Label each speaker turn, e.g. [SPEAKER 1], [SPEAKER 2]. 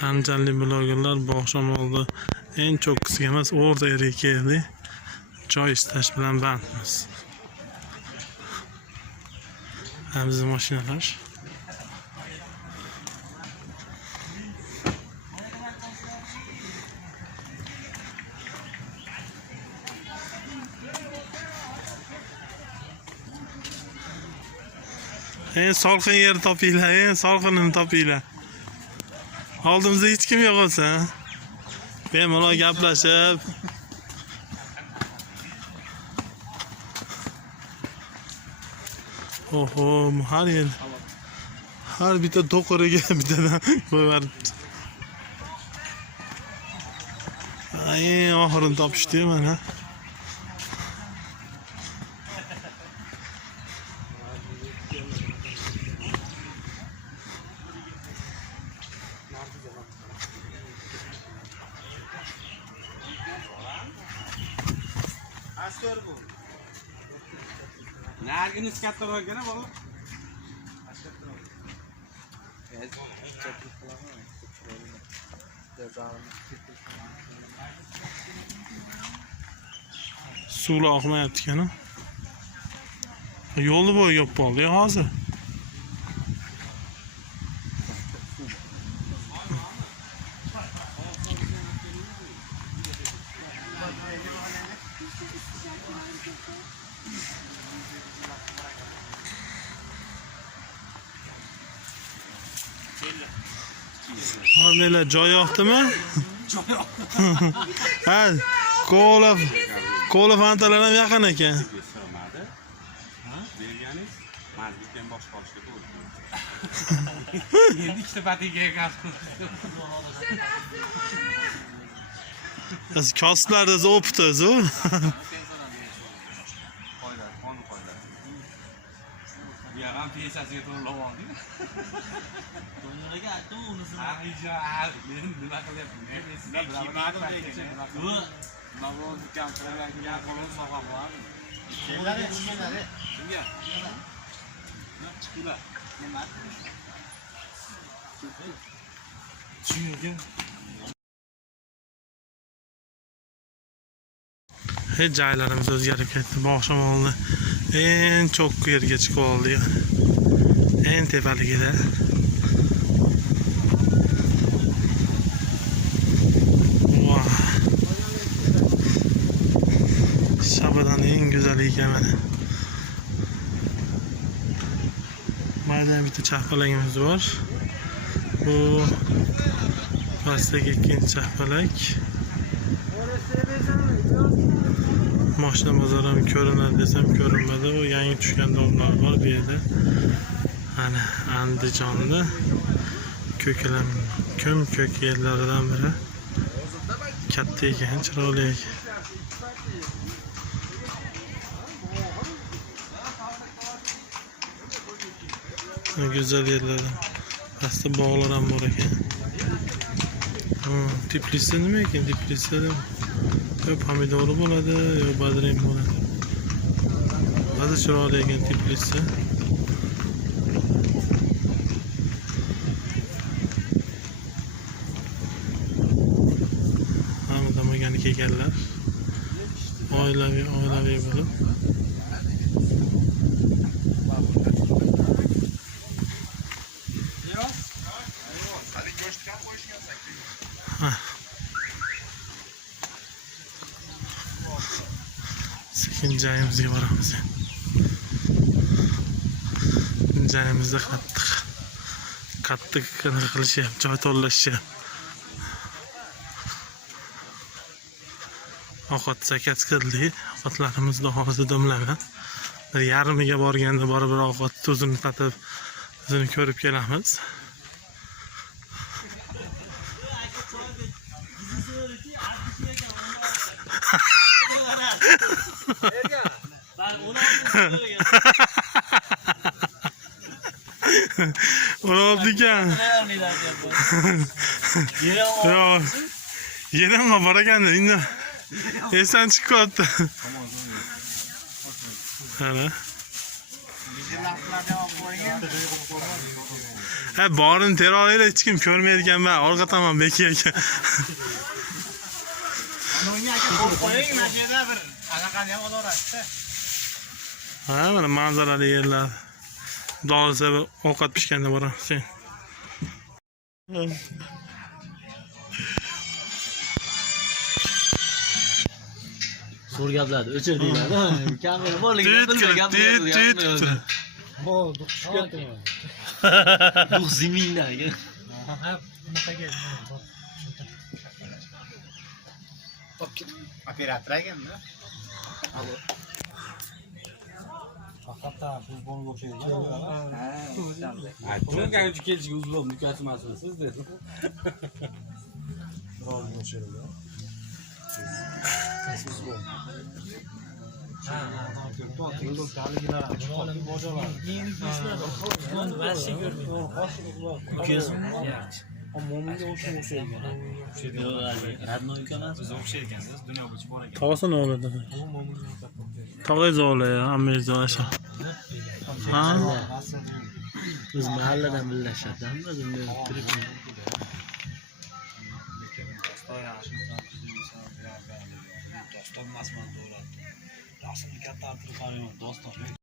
[SPEAKER 1] Andijonlik blogerlar bog'shamolda eng cho'qqisiga emas o'rta yerga keldi. Joy istash bilan bandmiz. Bizim mashinalar. En salqin yer topinglar, en salqinini topinglar. Oldimizda hech kim yo'q bo'lsa, bemalol gaplashib, Oho, har yer. Har bitta to'qiriga bittadan qo'yib Eng oxirini topishdi mana.
[SPEAKER 2] nargini kattaroq ekan bola
[SPEAKER 1] Suvlar oqmayapti ekan. Yo'lni bo'yi yopib qoldi ya hozir. Neler joy yoqdimi? ha, kola kola fantalar ham yaqin ekan.
[SPEAKER 2] sig'madi berganingiz mazlikdan bosh qolishga to'g'ri endi ikkita patiga gaz
[SPEAKER 1] Siz kasblarimiz o'pitiz u.
[SPEAKER 2] yoq ham pensiyasiga to'g'irlab oldik
[SPEAKER 3] Doniyorga aytdim unisi.
[SPEAKER 2] ha ija men nima qilyapman men sizga kiymadim nima bo'ldi kampirlarga qo'lim sog'am bo'ladimi
[SPEAKER 3] Kenlari, kenlari.
[SPEAKER 2] kimga chiqinglar
[SPEAKER 1] Hech joylarimiz o'zgarib ketdi. Bog'shamolni eng cho'qqi yerga chiqib oldi. Eng tepaligida. Vah. Shabadan eng go'zali ekan mana. Mayda bitta chaqalagimiz bor. Bu pastdagi ikkinchi chaqalak. Mashina bozori ham ko'rinadi desam ko'rinmadi. U yangi tushgan domlar bor bu yerda. Ana Andijonda ko'kalam ko'm ko'k yerlaridan biri. Katta ekan, chiroyli ekan. Go'zal yerlardan. Pastda bog'lar ham bor ekan. Tiflisda nima ekan? Tiflisda yo pomidori bo'ladi, yo badring bo'ladi. Hozir chiroyli ekan Tiflisda. Ekanlar. Oilaviy, oilaviy bo'lib. Sekin joyimizga boramiz. Joyimizda qattiq qattiq qanaqa qilishyapti, joy to'lashyapti. ovqat zakaz kirdi ovqatlarimizni hozir dimlagan bir yarmiga borganda borib bir ovqat tuzini tatib tuzini ko'rib kelamiz.
[SPEAKER 3] O'lobdikan yeram boraganda
[SPEAKER 1] endi oldik-a.
[SPEAKER 3] Ne örneğler yapıyor? Yere o.
[SPEAKER 1] Yo. Yenama bor ekanda, endi esdan chiqib qolibdi. Ana. Ha borini tera olaylar hech kim ko'rmaydigan man orqa tomon beki ekan.
[SPEAKER 4] Bunga aka qo'yib qo'ying mashinada bir anaqani ham olaverasiz.
[SPEAKER 1] Ha mana manzarali yerlar. Dolsa bir ovqat pishganda boramiz. Sen.
[SPEAKER 3] Zo'r gaplarni o'chir deyiladi. Kamera borligini
[SPEAKER 1] Tüt
[SPEAKER 3] bilmay
[SPEAKER 1] kirib, tüt tüt
[SPEAKER 3] gapiradi.
[SPEAKER 1] kirib.
[SPEAKER 3] Duh ziminda.
[SPEAKER 4] Operator ekanda.
[SPEAKER 1] Tavası ne oldu? Tavayı zorla ya, amir zorlasha. Ha?
[SPEAKER 3] Biz mahalladan birlashadi. Hamma bunday kirib.
[SPEAKER 4] Doston masman davlat. Rasmni katta artirib qaraman, doston.